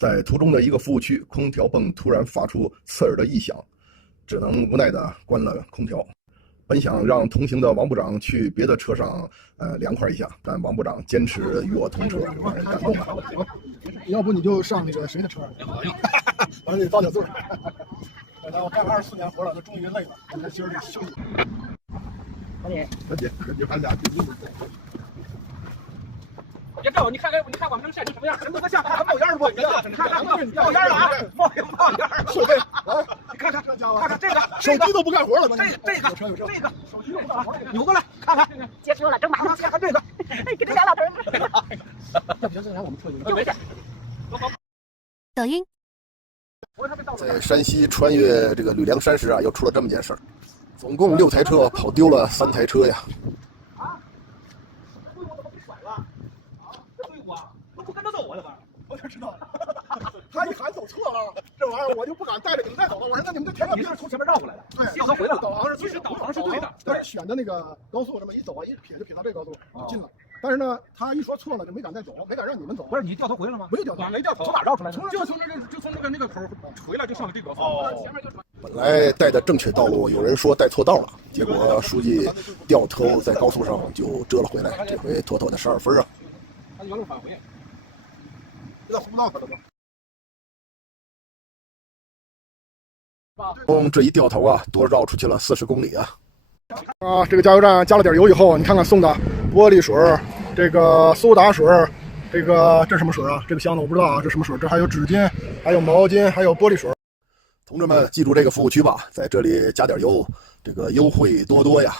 在途中的一个服务区，空调泵突然发出刺耳的异响，只能无奈地关了空调。本想让同行的王部长去别的车上凉快一下，但王部长坚持与我同车，让人感动了。要不你就上那个谁的车？完了得倒点座。我干了24年活了，这终于累了，今天今儿休息。赶紧，俺俩别照，你看我们能晒成什么样？人都像冒烟不？你看冒烟了啊！冒烟了！设备啊，你看这个，手机都不干活了，这个手机都不干活，扭过来看看，结束了，正满了。看这个，给这俩老头儿。要不行，这俩我们车就没事。抖音。在山西穿越这个吕梁山时啊，又出了这么件事儿，总共6台车跑丢了3台车呀。队伍怎么给甩了？啊，这队伍啊，都不跟着走啊，这玩意儿。我才知道，他一喊走错了，这玩意儿我就不敢带着你们再走了。我说那你们就停了。你是从前面绕过来的，幸好回来了。其实导航是对的，但是选的那个高速这么一走啊，一撇就撇到这个高速就进了。但是呢，他一说错了就没敢再走，没敢让你们走。不是你掉头回来了吗？没掉头，没掉头，从哪绕出来的？就从那个口回来就上了这个。本来带的正确道路，有人说带错道了，结果书记掉头在高速上就折了回来，这回妥妥的12分啊！他原路返回。这叫胡闹可了吗？这一掉头啊，多绕出去了40公里啊！啊，这个加油站加了点油以后，你看看送的玻璃水，这个苏打水，这是什么水啊？这个箱子我不知道啊，这什么水？这还有纸巾，还有毛巾，还有玻璃水。同志们，记住这个服务区吧，在这里加点油，这个优惠多多呀！